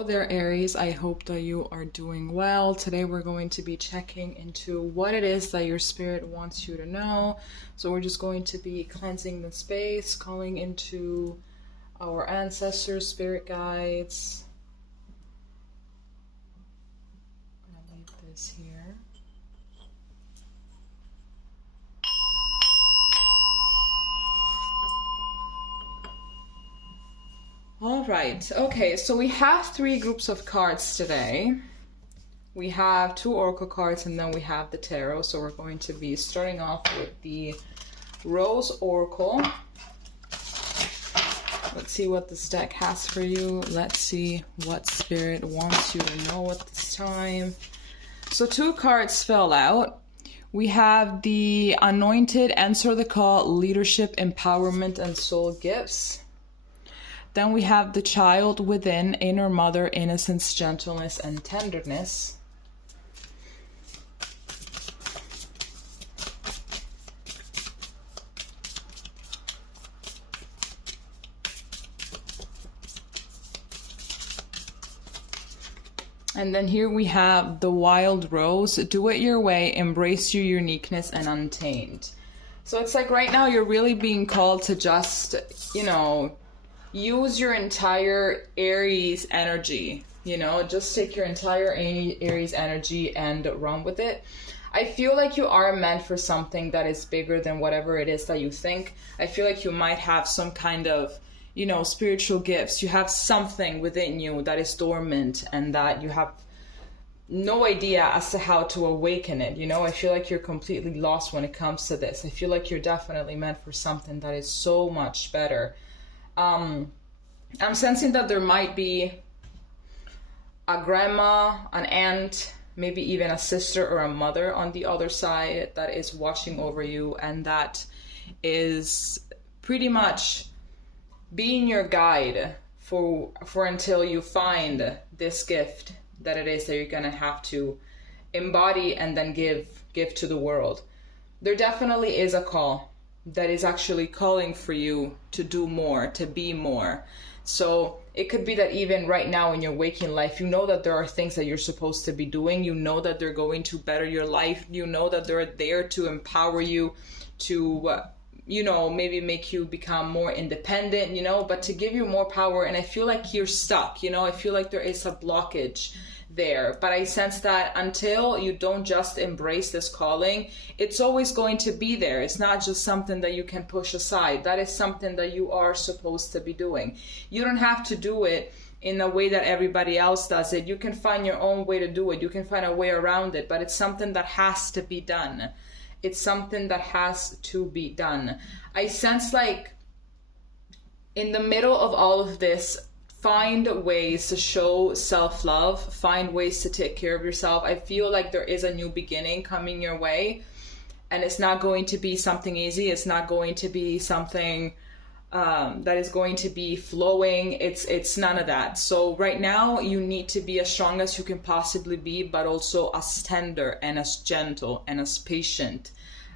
Hello there, Aries. I hope that you are doing well. Today we're going to be checking into what it is that your spirit wants you to know. So we're just going to be cleansing the space, calling into our ancestors, spirit guides. I'm going to leave this here. All right, okay, so we have three groups of cards today. We have two oracle cards and then we have the tarot. So we're going to be starting off with the Rose Oracle. Let's see what this deck has for you. Let's see what spirit wants you to know at this time. So two cards fell out. We have the Anointed, Answer the Call, Leadership, Empowerment, and Soul Gifts. Then we have the Child Within, Inner Mother, Innocence, Gentleness, and Tenderness. And then here we have the Wild Rose, Do It Your Way, Embrace Your Uniqueness, and Untamed. So it's like right now you're really being called to just, you know, use your entire Aries energy, you know, just take your entire Aries energy and run with it. I feel like you are meant for something that is bigger than whatever it is that you think. I feel like you might have some kind of, you know, spiritual gifts. You have something within you that is dormant and that you have no idea as to how to awaken it. You know, I feel like you're completely lost when it comes to this. I feel like you're definitely meant for something that is so much better. I'm sensing that there might be a grandma, an aunt, maybe even a sister or a mother on the other side that is watching over you and that is pretty much being your guide for until you find this gift that it is that you're going to have to embody and then give to the world. There definitely is a call that is actually calling for you to do more, to be more. So it could be that even right now in your waking life, you know that there are things that you're supposed to be doing. You know that they're going to better your life. You know that they're there to empower you, to, you know, maybe make you become more independent, you know, but to give you more power. And I feel like you're stuck, you know, I feel like there is a blockage there, but I sense that until you don't just embrace this calling, it's always going to be there. It's not just something that you can push aside. That is something that you are supposed to be doing. You don't have to do it in a way that everybody else does it. You can find your own way to do it. You can find a way around it, but it's something that has to be done. It's something that has to be done. I sense like in the middle of all of this, find ways to show self-love, find ways to take care of yourself. I feel like there is a new beginning coming your way and it's not going to be something easy. It's not going to be something that is going to be flowing. It's none of that. So right now you need to be as strong as you can possibly be, but also as tender and as gentle and as patient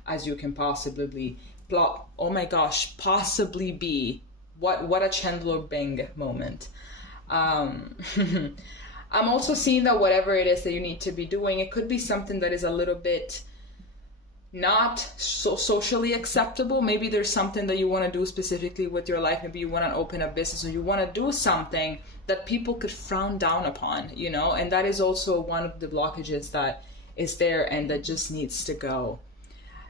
as you can possibly be. Oh my gosh, possibly be. What a Chandler Bing moment. I'm also seeing that whatever it is that you need to be doing, it could be something that is a little bit not so socially acceptable. Maybe there's something that you want to do specifically with your life. Maybe you want to open a business or you want to do something that people could frown down upon, you know, and that is also one of the blockages that is there and that just needs to go.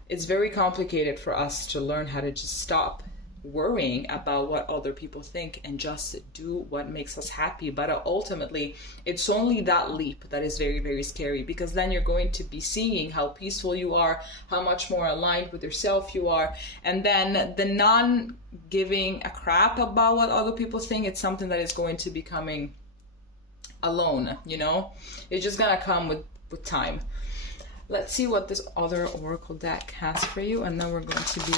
It's very complicated for us to learn how to just stop worrying about what other people think and just do what makes us happy. But ultimately, it's only that leap that is very, very scary, because then you're going to be seeing how peaceful you are, how much more aligned with yourself you are. And then the non-giving a crap about what other people think, it's something that is going to be coming alone, you know? It's just gonna come with time. Let's see what this other oracle deck has for you, and then we're going to be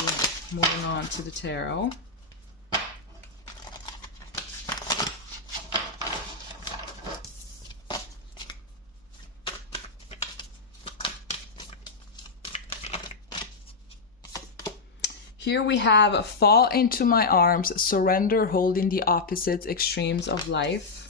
moving on to the tarot. Here we have Fall into My Arms, Surrender, Holding the Opposites, Extremes of Life.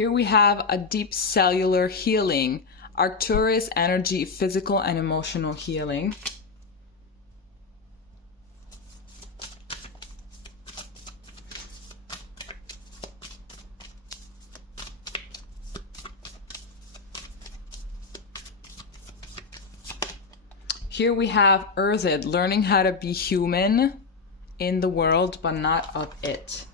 Here we have a deep cellular healing. Arcturus energy, physical and emotional healing. Here we have Earthed, learning how to be human in the world, but not of it.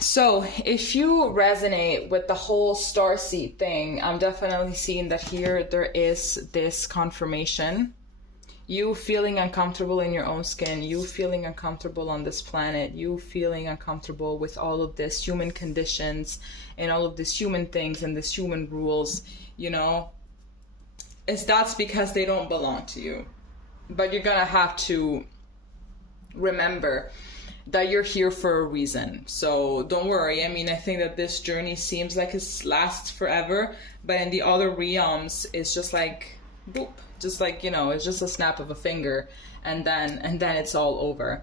So if you resonate with the whole starseed thing, I'm definitely seeing that here there is this confirmation. You feeling uncomfortable in your own skin, you feeling uncomfortable on this planet, you feeling uncomfortable with all of this human conditions and all of these human things and these human rules, you know, that's because they don't belong to you. But you're gonna have to remember that you're here for a reason. So don't worry. I mean, I think that this journey seems like it lasts forever, but in the other realms, it's just like, boop, just like, you know, it's just a snap of a finger, and then it's all over.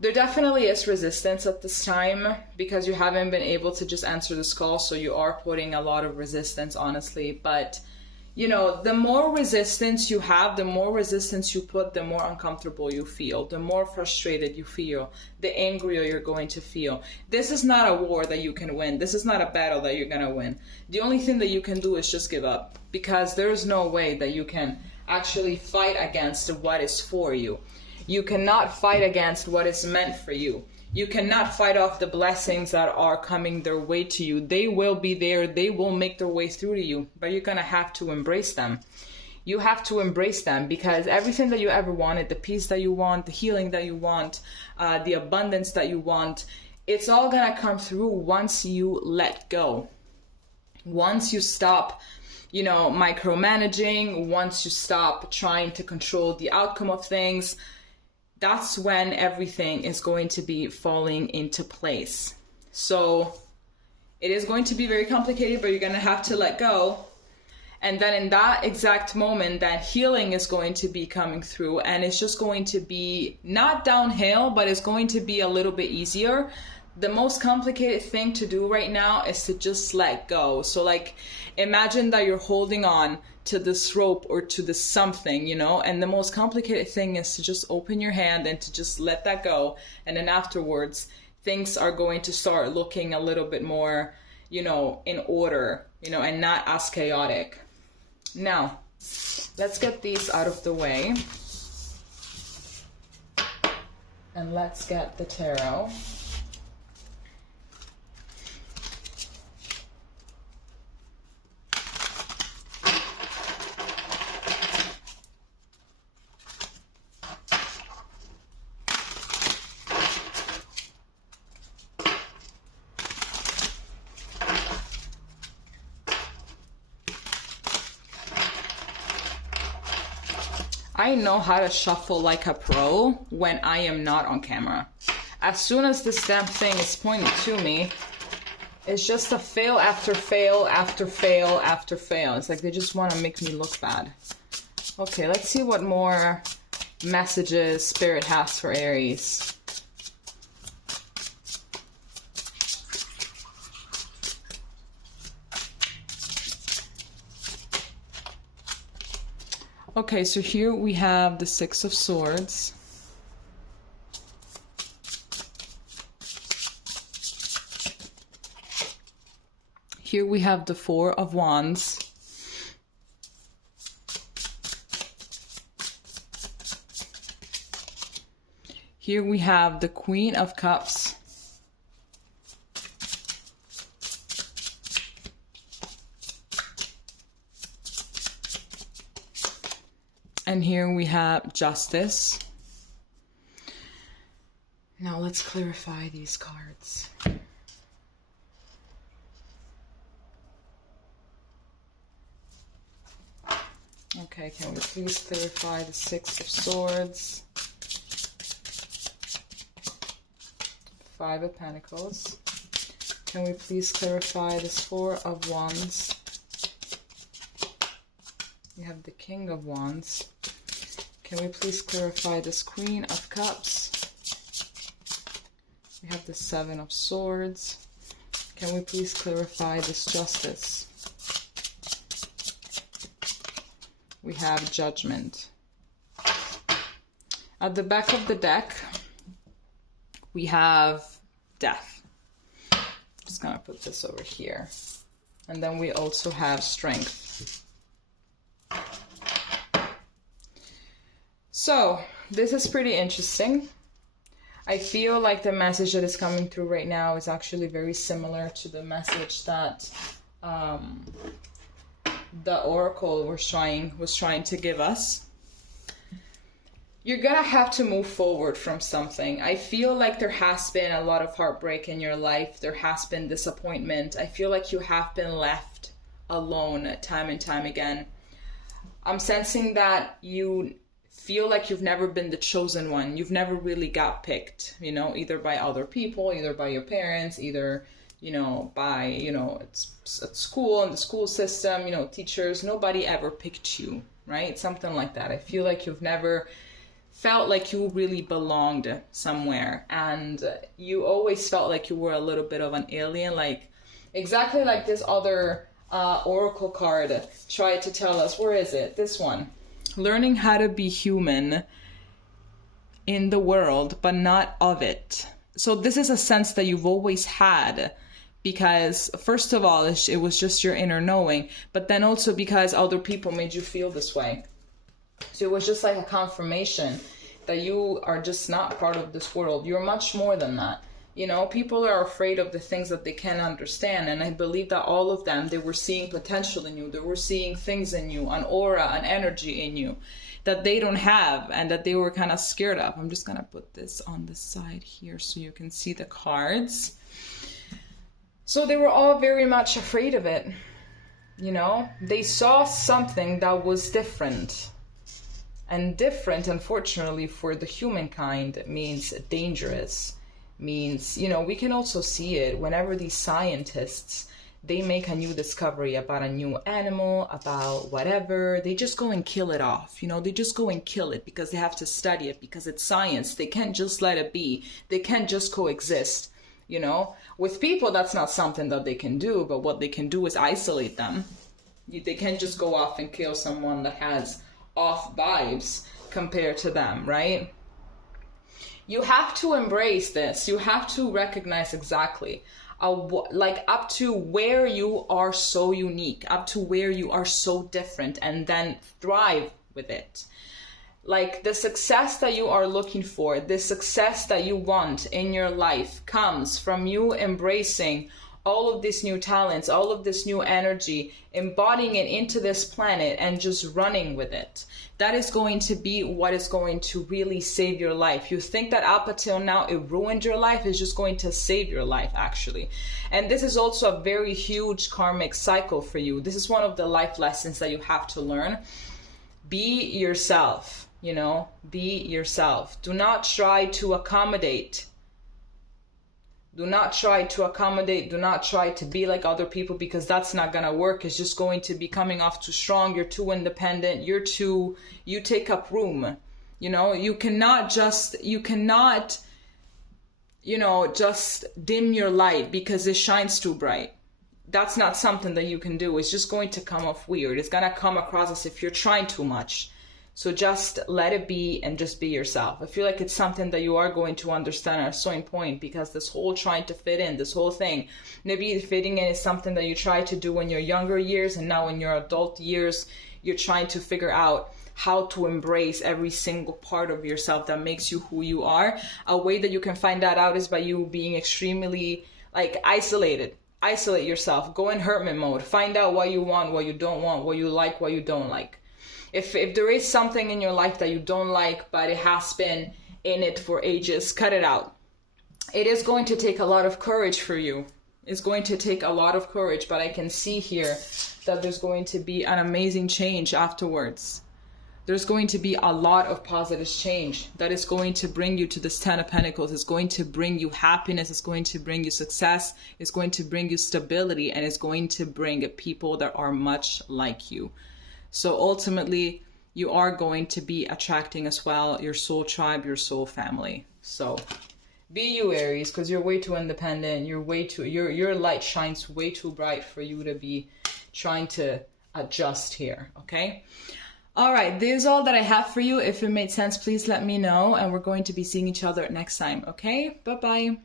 There definitely is resistance at this time because you haven't been able to just answer this call, so you are putting a lot of resistance, honestly. But you know, the more resistance you have, the more resistance you put, the more uncomfortable you feel, the more frustrated you feel, the angrier you're going to feel. This is not a war that you can win. This is not a battle that you're going to win. The only thing that you can do is just give up, because there is no way that you can actually fight against what is for you. You cannot fight against what is meant for you. You cannot fight off the blessings that are coming their way to you. They will be there. They will make their way through to you, but you're going to have to embrace them. You have to embrace them, because everything that you ever wanted, the peace that you want, the healing that you want, the abundance that you want, it's all going to come through once you let go. Once you stop, you know, micromanaging, once you stop trying to control the outcome of things, that's when everything is going to be falling into place. So it is going to be very complicated, but you're going to have to let go. And then in that exact moment, that healing is going to be coming through, and it's just going to be not downhill, but it's going to be a little bit easier. The most complicated thing to do right now is to just let go. So like, imagine that you're holding on to this rope or to this something, you know, and the most complicated thing is to just open your hand and to just let that go. And then afterwards, things are going to start looking a little bit more, you know, in order, you know, and not as chaotic. Now, let's get these out of the way. And let's get the tarot. I know how to shuffle like a pro when I am not on camera. As soon as this damn thing is pointed to me, it's just a fail after fail after fail after fail. It's like they just want to make me look bad. Okay, let's see what more messages Spirit has for Aries. Okay, so here we have the Six of Swords. Here we have the Four of Wands. Here we have the Queen of Cups. And here we have Justice. Now let's clarify these cards. Okay, can we please clarify the Six of Swords? Five of Pentacles. Can we please clarify this Four of Wands? We have the King of Wands. Can we please clarify this Queen of Cups? We have the Seven of Swords. Can we please clarify this justice? We have Judgment. At the back of the deck, we have Death. Just gonna put this over here. And then we also have Strength. So, this is pretty interesting. I feel like the message that is coming through right now is actually very similar to the message that the Oracle was trying to give us. You're gonna have to move forward from something. I feel like there has been a lot of heartbreak in your life. There has been disappointment. I feel like you have been left alone time and time again. I'm sensing that you feel like you've never been the chosen one. You've never really got picked, you know, either by other people, either by your parents, either, you know, by, you know, it's at school, in the school system, you know, teachers. Nobody ever picked you, right? Something like that. I feel like you've never felt like you really belonged somewhere, and you always felt like you were a little bit of an alien, like exactly like this other oracle card tried to tell us. Where is it? This one. Learning how to be human in the world, but not of it. So this is a sense that you've always had, because first of all, it was just your inner knowing, but then also because other people made you feel this way. So it was just like a confirmation that you are just not part of this world. You're much more than that. You know, people are afraid of the things that they can't understand. And I believe that all of them, they were seeing potential in you. They were seeing things in you, an aura, an energy in you that they don't have and that they were kind of scared of. I'm just going to put this on the side here so you can see the cards. So they were all very much afraid of it. You know, they saw something that was different. And different, unfortunately, for the humankind means dangerous. Means, you know, we can also see it whenever these scientists, they make a new discovery about a new animal, about whatever, they just go and kill it off. You know, they just go and kill it because they have to study it, because it's science. They can't just let it be. They can't just coexist. You know, with people, that's not something that they can do, but what they can do is isolate them. They can't just go off and kill someone that has off vibes compared to them, right? You have to embrace this. You have to recognize exactly like up to where you are so unique, up to where you are so different, and then thrive with it. Like the success that you are looking for, the success that you want in your life comes from you embracing all of these new talents, all of this new energy, embodying it into this planet and just running with it. That is going to be what is going to really save your life. You think that up until now it ruined your life, it's just going to save your life, actually. And this is also a very huge karmic cycle for you. This is one of the life lessons that you have to learn. Be yourself, you know, be yourself. Do not try to accommodate. Do not try to accommodate. Do not try to be like other people, because that's not going to work. It's just going to be coming off too strong. You're too independent. You take up room. You know, you cannot, you know, just dim your light because it shines too bright. That's not something that you can do. It's just going to come off weird. It's going to come across as if you're trying too much. So just let it be and just be yourself. I feel like it's something that you are going to understand at a certain point, because this whole trying to fit in, this whole thing, maybe fitting in is something that you try to do in your younger years, and now in your adult years, you're trying to figure out how to embrace every single part of yourself that makes you who you are. A way that you can find that out is by you being extremely like isolated. Isolate yourself. Go in hermit mode. Find out what you want, what you don't want, what you like, what you don't like. If there is something in your life that you don't like, but it has been in it for ages, cut it out. It is going to take a lot of courage for you. It's going to take a lot of courage, but I can see here that there's going to be an amazing change afterwards. There's going to be a lot of positive change that is going to bring you to this 10 of Pentacles. It's going to bring you happiness. It's going to bring you success. It's going to bring you stability, and it's going to bring people that are much like you. So ultimately, you are going to be attracting as well your soul tribe, your soul family. So Be you, Aries, because you're way too independent. You're way too, your light shines way too bright for you to be trying to adjust here, okay? All right, this is all that I have for you. If it made sense, please let me know, and we're going to be seeing each other next time, okay? Bye-bye.